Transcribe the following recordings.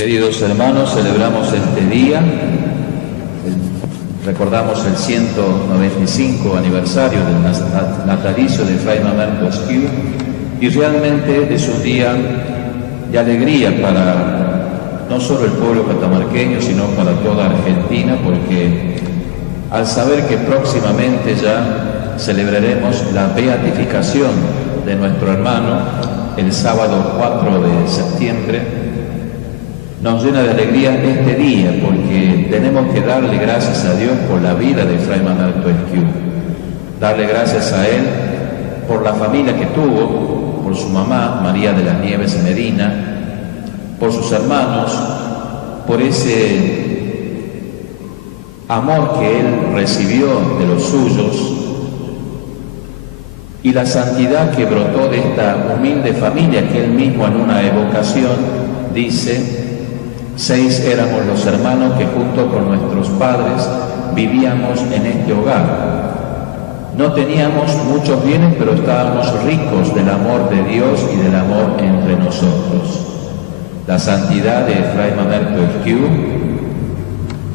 Queridos hermanos, celebramos este día, recordamos el 195 aniversario del natalicio de Fray Mamerto Esquiu, y realmente es un día de alegría para no solo el pueblo catamarqueño, sino para toda Argentina, porque al saber que próximamente ya celebraremos la beatificación de nuestro hermano el sábado 4 de septiembre, nos llena de alegría este día, porque tenemos que darle gracias a Dios por la vida de Fray Mamerto Esquiu, darle gracias a él por la familia que tuvo, por su mamá, María de las Nieves Medina, por sus hermanos, por ese amor que él recibió de los suyos y la santidad que brotó de esta humilde familia que él mismo en una evocación dice: 6 éramos los hermanos que junto con nuestros padres vivíamos en este hogar. No teníamos muchos bienes, pero estábamos ricos del amor de Dios y del amor entre nosotros. La santidad de Fray Mamerto Esquiu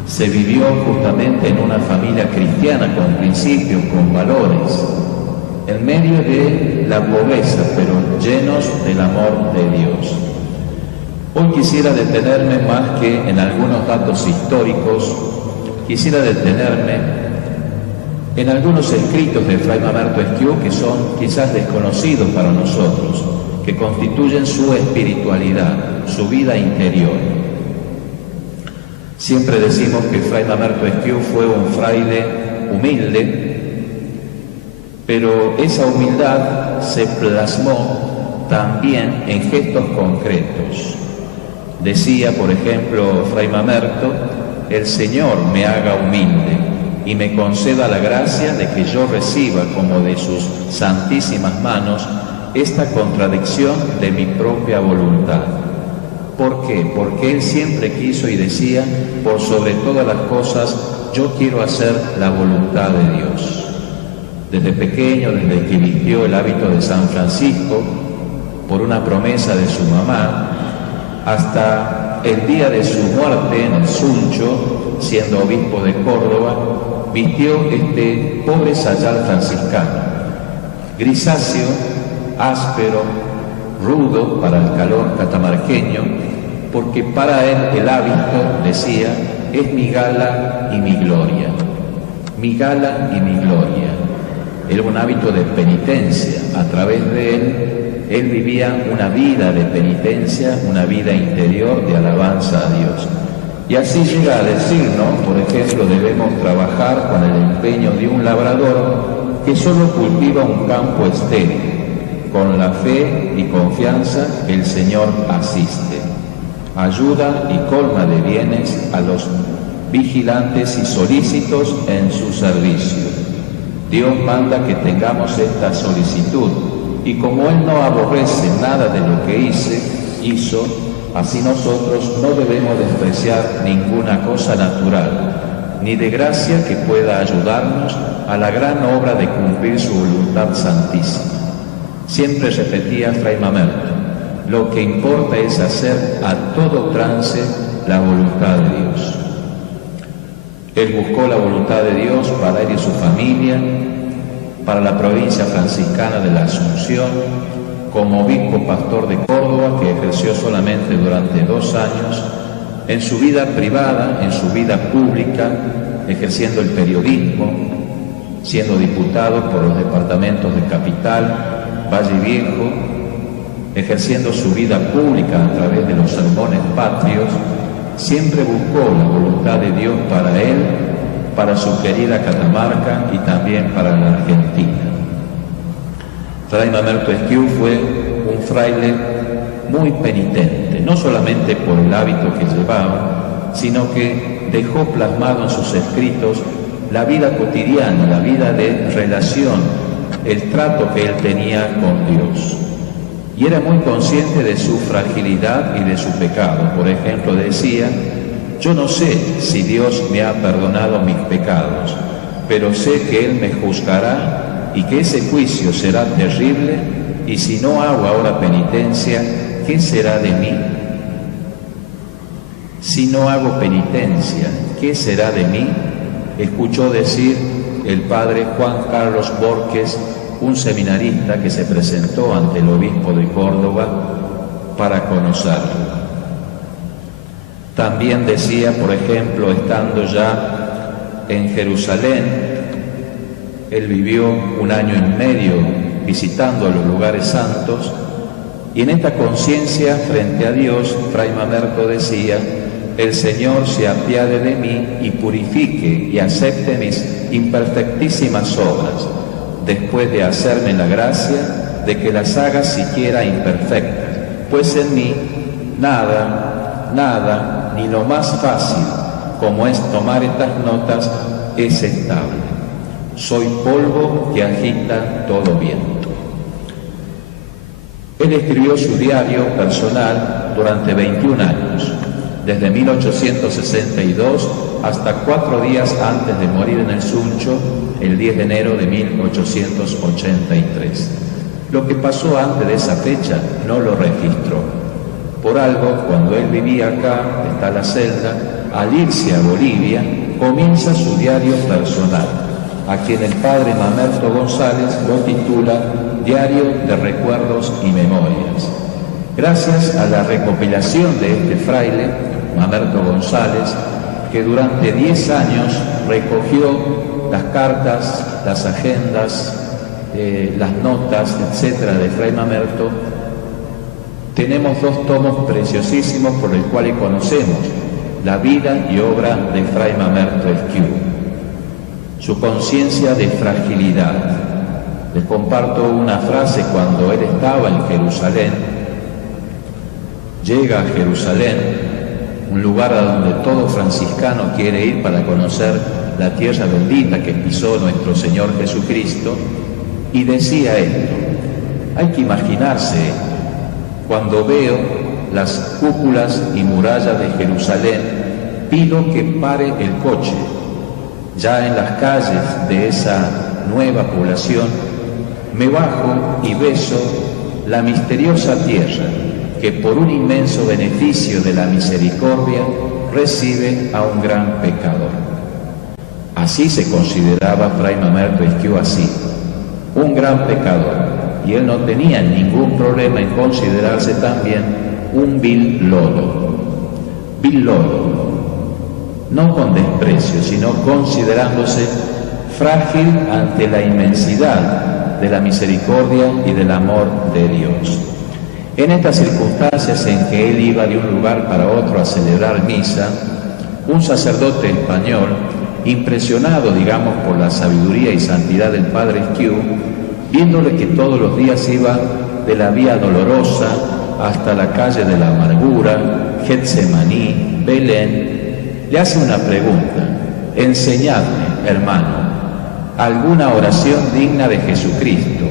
se vivió justamente en una familia cristiana con principios, con valores, en medio de la pobreza, pero llenos del amor de Dios. Hoy quisiera detenerme más que en algunos datos históricos, quisiera detenerme en algunos escritos de Fray Mamerto Esquiu que son quizás desconocidos para nosotros, que constituyen su espiritualidad, su vida interior. Siempre decimos que Fray Mamerto Esquiu fue un fraile humilde, pero esa humildad se plasmó también en gestos concretos. Decía, por ejemplo, Fray Mamerto: el Señor me haga humilde y me conceda la gracia de que yo reciba como de sus santísimas manos esta contradicción de mi propia voluntad. ¿Por qué? Porque él siempre quiso y decía: por sobre todas las cosas, yo quiero hacer la voluntad de Dios. Desde pequeño, desde que vistió el hábito de San Francisco, por una promesa de su mamá, hasta el día de su muerte en el Suncho, siendo obispo de Córdoba, vistió este pobre sayal franciscano, grisáceo, áspero, rudo para el calor catamarqueño, porque para él el hábito, decía, es mi gala y mi gloria. Mi gala y mi gloria. Era un hábito de penitencia. A través de él vivía una vida de penitencia, una vida interior de alabanza a Dios. Y así llega a decir, ¿no? Por ejemplo, debemos trabajar con el empeño de un labrador que solo cultiva un campo estéril, con la fe y confianza que el Señor asiste. Ayuda y colma de bienes a los vigilantes y solícitos en su servicio. Dios manda que tengamos esta solicitud, y como Él no aborrece nada de lo que hizo, así nosotros no debemos despreciar ninguna cosa natural, ni de gracia que pueda ayudarnos a la gran obra de cumplir su voluntad santísima. Siempre repetía Fray Mamerto: lo que importa es hacer a todo trance la voluntad de Dios. Él buscó la voluntad de Dios para él y su familia, para la provincia franciscana de la Asunción, como obispo pastor de Córdoba, que ejerció solamente durante 2 años, en su vida privada, en su vida pública, ejerciendo el periodismo, siendo diputado por los departamentos de Capital, Valle Viejo, ejerciendo su vida pública a través de los sermones patrios. Siempre buscó la voluntad de Dios para él, para su querida Catamarca y también para la Argentina. Fray Mamerto Esquiu fue un fraile muy penitente, no solamente por el hábito que llevaba, sino que dejó plasmado en sus escritos la vida cotidiana, la vida de relación, el trato que él tenía con Dios. Y era muy consciente de su fragilidad y de su pecado. Por ejemplo, decía: yo no sé si Dios me ha perdonado mis pecados, pero sé que Él me juzgará y que ese juicio será terrible, y si no hago ahora penitencia, ¿qué será de mí? Si no hago penitencia, ¿qué será de mí?, escuchó decir el padre Juan Carlos Borges, un seminarista que se presentó ante el obispo de Córdoba para conocerlo. También decía, por ejemplo, estando ya en Jerusalén, él vivió 1 año y medio visitando los lugares santos, y en esta conciencia frente a Dios, Fray Mamerto decía: el Señor se apiade de mí y purifique y acepte mis imperfectísimas obras, después de hacerme la gracia de que las haga siquiera imperfectas, pues en mí nada, ni lo más fácil, como es tomar estas notas, es estable. Soy polvo que agita todo viento. Él escribió su diario personal durante 21 años, desde 1862 hasta 4 días antes de morir en el Suncho, el 10 de enero de 1883. Lo que pasó antes de esa fecha no lo registró. Por algo, cuando él vivía acá, está la celda, al irse a Bolivia, comienza su diario personal, a quien el padre Mamerto González lo titula Diario de Recuerdos y Memorias. Gracias a la recopilación de este fraile, Mamerto González, que durante 10 años recogió las cartas, las agendas, las notas, etcétera, de Fray Mamerto, tenemos 2 tomos preciosísimos por el cual conocemos la vida y obra de Fray Mamerto Esquiú, su conciencia de fragilidad. Les comparto una frase cuando él estaba en Jerusalén. Llega a Jerusalén, un lugar a donde todo franciscano quiere ir para conocer la tierra bendita que pisó nuestro Señor Jesucristo, y decía esto: hay que imaginarse, cuando veo las cúpulas y murallas de Jerusalén, pido que pare el coche. Ya en las calles de esa nueva población, me bajo y beso la misteriosa tierra que por un inmenso beneficio de la misericordia recibe a un gran pecador. Así se consideraba Fray Mamerto Esquiú, así, un gran pecador, y él no tenía ningún problema en considerarse también un vil lodo, no con desprecio, sino considerándose frágil ante la inmensidad de la misericordia y del amor de Dios. En estas circunstancias en que él iba de un lugar para otro a celebrar misa, un sacerdote español, impresionado, digamos, por la sabiduría y santidad del padre Esquiú, viéndole que todos los días iba de la Vía Dolorosa hasta la calle de la Amargura, Getsemaní, Belén, le hace una pregunta: enseñadme, hermano, alguna oración digna de Jesucristo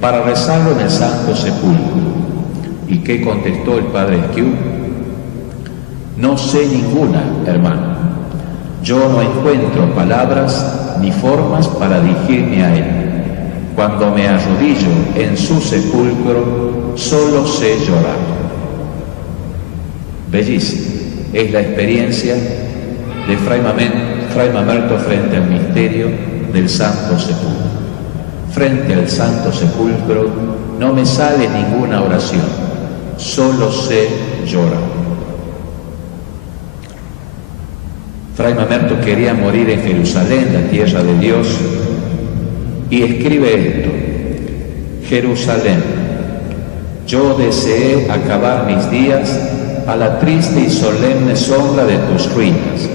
para rezarlo en el Santo Sepulcro. ¿Y qué contestó el padre Esquiú? No sé ninguna, hermano. Yo no encuentro palabras ni formas para dirigirme a él. Cuando me arrodillo en su sepulcro, solo sé llorar. Bellísima es la experiencia de Fray Mamerto frente al misterio del Santo Sepulcro. Frente al Santo Sepulcro no me sale ninguna oración, solo sé llorar. Fray Mamerto quería morir en Jerusalén, la tierra de Dios, y escribe esto: Jerusalén, yo deseé acabar mis días a la triste y solemne sombra de tus ruinas,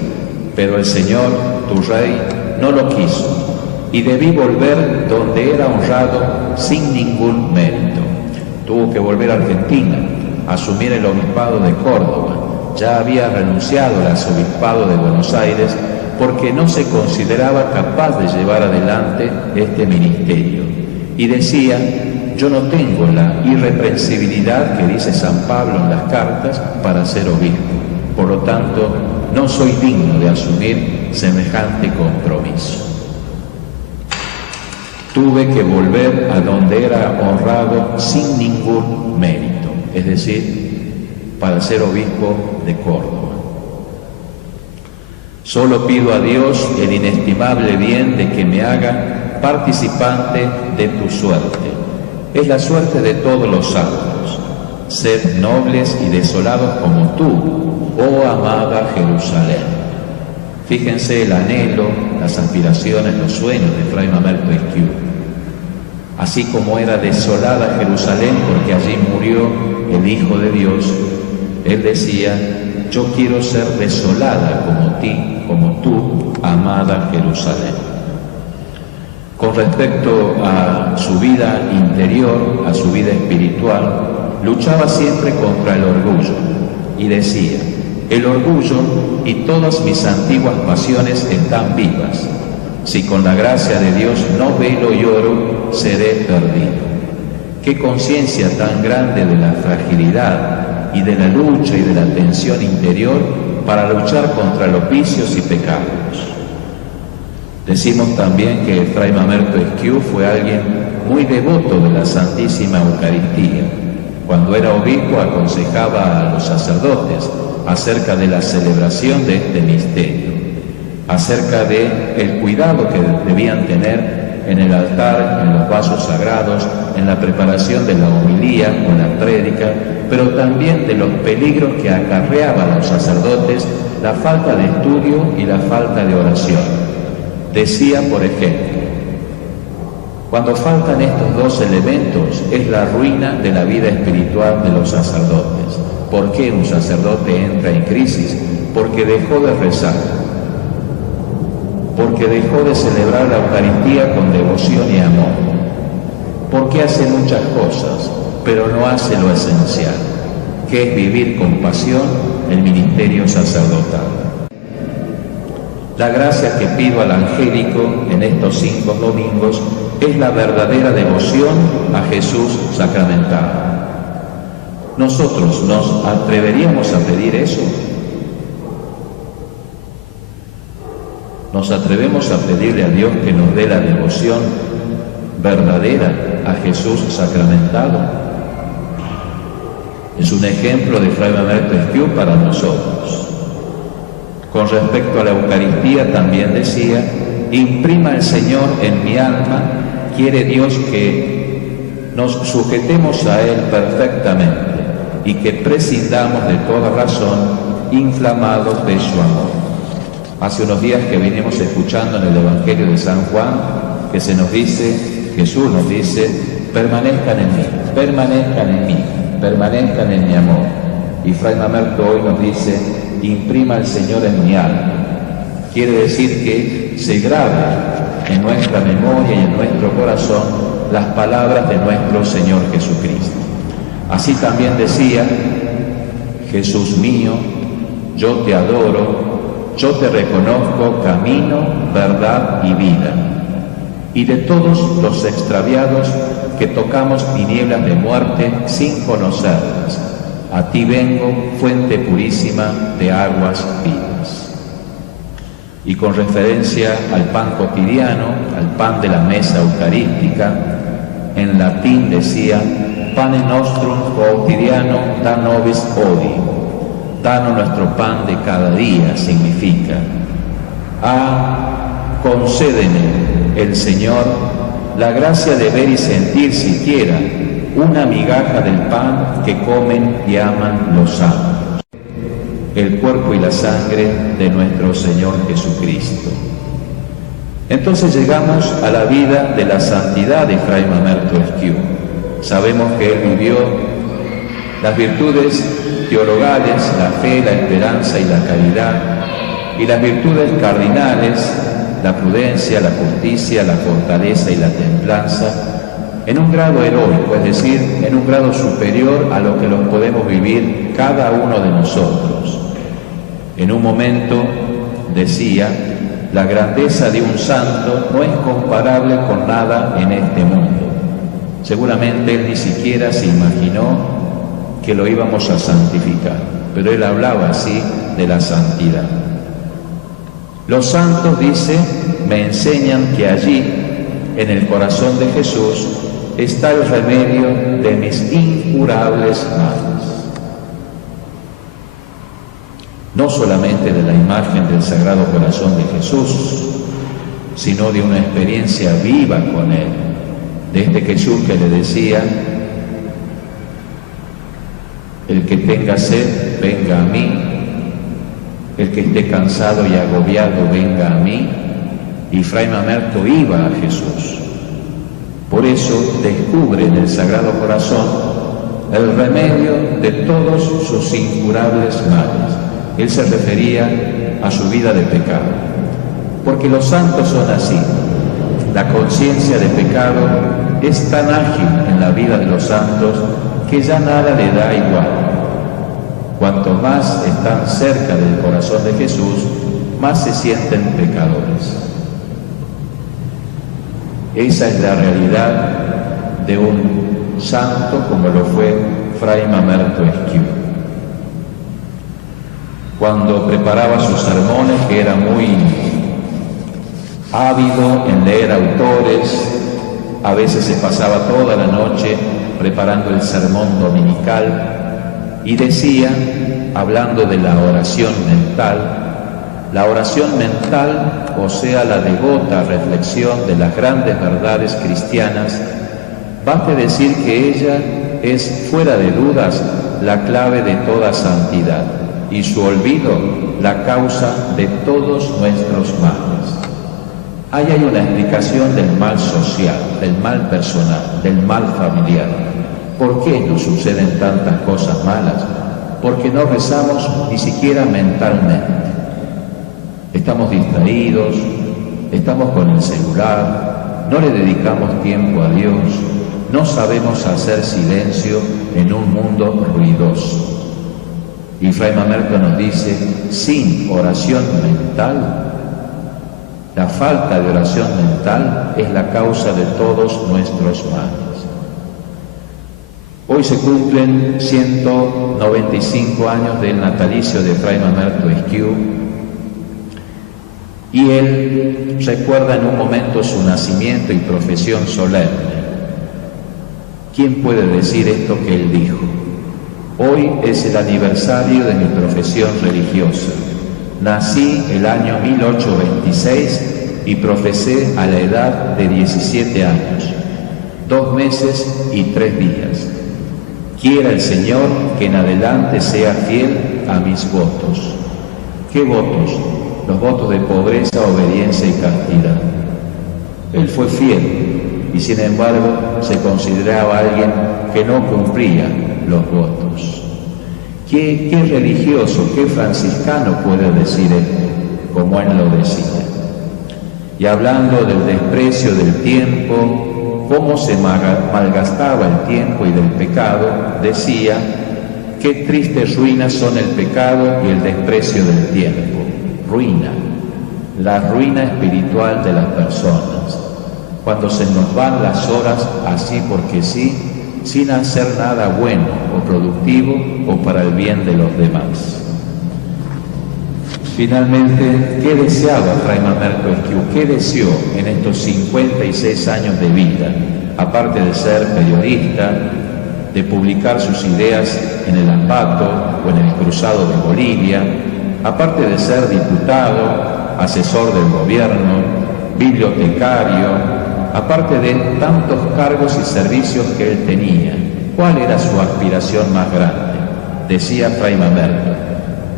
pero el Señor, tu Rey, no lo quiso, y debí volver donde era honrado sin ningún mérito. Tuvo que volver a Argentina, asumir el obispado de Córdoba. Ya había renunciado al arzobispado de Buenos Aires porque no se consideraba capaz de llevar adelante este ministerio. Y decía: yo no tengo la irreprensibilidad que dice San Pablo en las cartas para ser obispo. Por lo tanto, no soy digno de asumir semejante compromiso. Tuve que volver a donde era honrado sin ningún mérito, es decir, para ser obispo de Córdoba. Solo pido a Dios el inestimable bien de que me haga participante de tu suerte. Es la suerte de todos los santos. Sed nobles y desolados como tú, oh amada Jerusalén. Fíjense el anhelo, las aspiraciones, los sueños de Fray Mamerto Esquiú. Así como era desolada Jerusalén porque allí murió el Hijo de Dios, él decía: yo quiero ser desolada como tú, amada Jerusalén. Con respecto a su vida interior, a su vida espiritual, luchaba siempre contra el orgullo y decía: el orgullo y todas mis antiguas pasiones están vivas. Si con la gracia de Dios no velo y oro, seré perdido. Qué conciencia tan grande de la fragilidad y de la lucha y de la tensión interior para luchar contra los vicios y pecados. Decimos también que Fray Mamerto Esquiú fue alguien muy devoto de la Santísima Eucaristía. Cuando era obispo aconsejaba a los sacerdotes acerca de la celebración de este misterio, acerca de el cuidado que debían tener en el altar, en los vasos sagrados, en la preparación de la homilía con la prédica, pero también de los peligros que acarreaban a los sacerdotes la falta de estudio y la falta de oración. Decía, por ejemplo: cuando faltan estos dos elementos es la ruina de la vida espiritual de los sacerdotes. ¿Por qué un sacerdote entra en crisis? Porque dejó de rezar, porque dejó de celebrar la Eucaristía con devoción y amor, porque hace muchas cosas, pero no hace lo esencial, que es vivir con pasión el ministerio sacerdotal. La gracia que pido al angélico en estos 5 domingos es la verdadera devoción a Jesús sacramentado. ¿Nosotros nos atreveríamos a pedir eso? ¿Nos atrevemos a pedirle a Dios que nos dé la devoción verdadera a Jesús sacramentado? Es un ejemplo de Fray Mamerto Esquiú para nosotros. Con respecto a la Eucaristía también decía: imprima el Señor en mi alma, quiere Dios que nos sujetemos a Él perfectamente y que prescindamos de toda razón, inflamados de su amor. Hace unos días que venimos escuchando en el Evangelio de San Juan que se nos dice, Jesús nos dice: permanezcan en mí, permanezcan en mí, permanezcan en mi amor. Y Fray Mamerto hoy nos dice: imprima el Señor en mi alma. Quiere decir que se grabe en nuestra memoria y en nuestro corazón las palabras de nuestro Señor Jesucristo. Así también decía: Jesús mío, yo te adoro, yo te reconozco camino, verdad y vida. Y de todos los extraviados que tocamos tinieblas de muerte sin conocerlas, a ti vengo, fuente purísima de aguas vivas. Y con referencia al pan cotidiano, al pan de la mesa eucarística, en latín decía: pane nostrum quotidiano da nobis hodie. Danos nuestro pan de cada día, significa: concédeme el Señor la gracia de ver y sentir siquiera una migaja del pan que comen y aman los santos, el cuerpo y la sangre de nuestro Señor Jesucristo. Entonces llegamos a la vida de la santidad de Fray Mamerto Esquiú. Sabemos que él vivió las virtudes teologales, la fe, la esperanza y la caridad, y las virtudes cardinales, la prudencia, la justicia, la fortaleza y la templanza, en un grado heroico, es decir, en un grado superior a lo que los podemos vivir cada uno de nosotros. En un momento decía: la grandeza de un santo no es comparable con nada en este mundo. Seguramente él ni siquiera se imaginó que lo íbamos a santificar, pero él hablaba así de la santidad. Los santos, dice, me enseñan que allí, en el corazón de Jesús, está el remedio de mis incurables males. no solamente de la imagen del Sagrado Corazón de Jesús, sino de una experiencia viva con Él, de este Jesús que le decía: el que tenga sed, venga a mí, el que esté cansado y agobiado, venga a mí. Y Fray Mamerto iba a Jesús. Por eso descubre en el Sagrado Corazón el remedio de todos sus incurables males. Él se refería a su vida de pecado, porque los santos son así. La conciencia de pecado es tan ágil en la vida de los santos que ya nada le da igual. Cuanto más están cerca del corazón de Jesús, más se sienten pecadores. Esa es la realidad de un santo como lo fue Fray Mamerto Esquiú. Cuando preparaba sus sermones, que era muy ávido en leer autores, a veces se pasaba toda la noche preparando el sermón dominical y decía, hablando de la oración mental, o sea, la devota reflexión de las grandes verdades cristianas, baste decir que ella es, fuera de dudas, la clave de toda santidad y su olvido la causa de todos nuestros males. Ahí hay una explicación del mal social, del mal personal, del mal familiar. ¿Por qué nos suceden tantas cosas malas? Porque no rezamos ni siquiera mentalmente. Estamos distraídos, estamos con el celular, no le dedicamos tiempo a Dios, no sabemos hacer silencio en un mundo ruidoso. Y Fray Mamerto nos dice, sin oración mental, la falta de oración mental es la causa de todos nuestros males. Hoy se cumplen 195 años del natalicio de Fray Mamerto Esquiú, y él recuerda en un momento su nacimiento y profesión solemne. ¿Quién puede decir esto que él dijo? Hoy es el aniversario de mi profesión religiosa. Nací el año 1826 y profesé a la edad de 17 años, 2 meses y 3 días. Quiera el Señor que en adelante sea fiel a mis votos. ¿Qué votos? Los votos de pobreza, obediencia y castidad. Él fue fiel y sin embargo se consideraba alguien que no cumplía los votos. ¿Qué religioso, qué franciscano puede decir esto, como él lo decía? Y hablando del desprecio del tiempo, cómo se malgastaba el tiempo y del pecado, decía: qué tristes ruinas son el pecado y el desprecio del tiempo. Ruina, la ruina espiritual de las personas, cuando se nos van las horas así porque sí, sin hacer nada bueno o productivo o para el bien de los demás. Finalmente, ¿qué deseaba Fray Mamerto Esquiú? ¿Qué deseó en estos 56 años de vida? Aparte de ser periodista, de publicar sus ideas en el Ambato o en el Cruzado de Bolivia, aparte de ser diputado, asesor del gobierno, bibliotecario, aparte de tantos cargos y servicios que él tenía, ¿cuál era su aspiración más grande? Decía Fray Mamerto: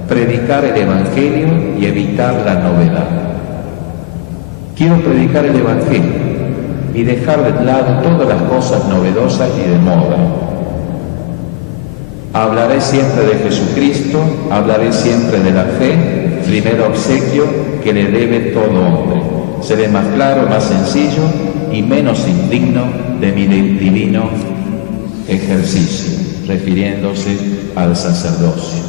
predicar el Evangelio y evitar la novedad. Quiero predicar el Evangelio y dejar de lado todas las cosas novedosas y de moda. Hablaré siempre de Jesucristo, hablaré siempre de la fe, primer obsequio que le debe todo hombre. Seré más claro, más sencillo y menos indigno de mi divino ejercicio, refiriéndose al sacerdocio.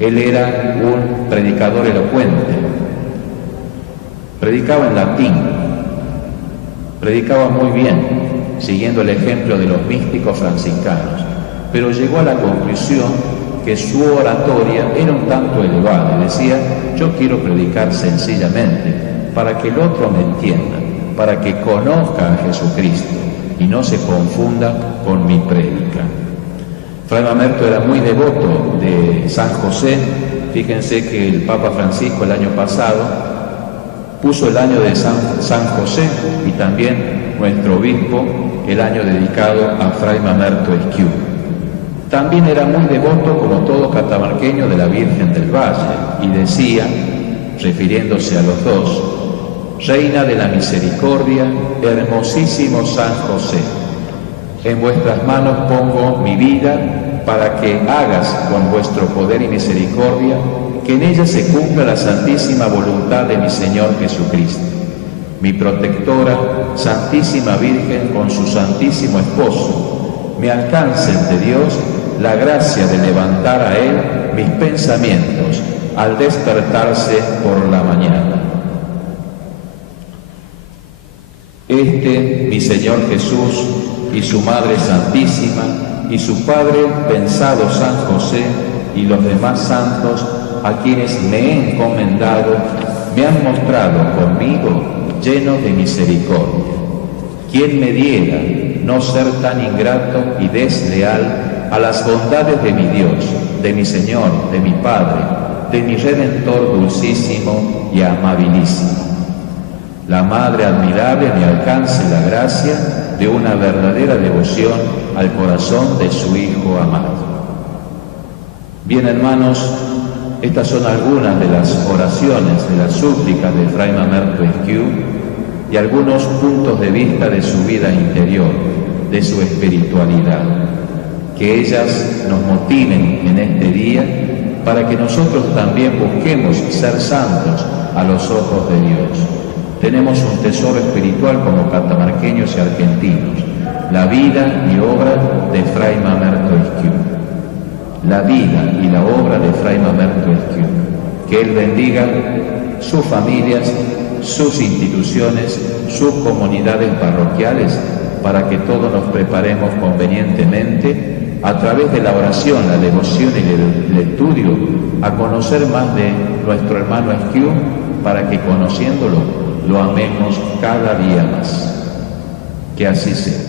Él era un predicador elocuente, predicaba en latín, predicaba muy bien, siguiendo el ejemplo de los místicos franciscanos, pero llegó a la conclusión que su oratoria era un tanto elevada. Decía: yo quiero predicar sencillamente, para que el otro me entienda, para que conozca a Jesucristo y no se confunda con mi prédica. Fray Mamerto era muy devoto de San José fíjense que el Papa Francisco el año pasado puso el año de San José y también nuestro obispo el año dedicado a Fray Mamerto Esquiú. También era muy devoto, como todo catamarqueño, de la Virgen del Valle y decía, refiriéndose a los dos: Reina de la Misericordia, hermosísimo San José, en vuestras manos pongo mi vida para que hagas con vuestro poder y misericordia que en ella se cumpla la santísima voluntad de mi Señor Jesucristo. Mi protectora, Santísima Virgen, con su santísimo esposo, me alcancen de Dios la gracia de levantar a Él mis pensamientos al despertarse por la mañana. Mi Señor Jesús y su Madre Santísima y su Padre pensado San José y los demás santos a quienes me he encomendado, me han mostrado conmigo llenos de misericordia. ¿Quién me diera no ser tan ingrato y desleal a las bondades de mi Dios, de mi Señor, de mi Padre, de mi Redentor dulcísimo y amabilísimo? La Madre admirable me alcance la gracia de una verdadera devoción al corazón de su Hijo amado. Bien, hermanos, estas son algunas de las oraciones, de las súplicas de Fray Mamerto Esquiú y algunos puntos de vista de su vida interior, de su espiritualidad. Que ellas nos motiven en este día para que nosotros también busquemos ser santos a los ojos de Dios. Tenemos un tesoro espiritual como catamarqueños y argentinos, la vida y obra de Fray Mamerto Esquiú. La vida y la obra de Fray Mamerto Esquiú. Que Él bendiga sus familias, sus instituciones, sus comunidades parroquiales, para que todos nos preparemos convenientemente a través de la oración, la devoción y el estudio a conocer más de nuestro hermano Esquiú, para que conociéndolo lo amemos cada día más. Que así sea.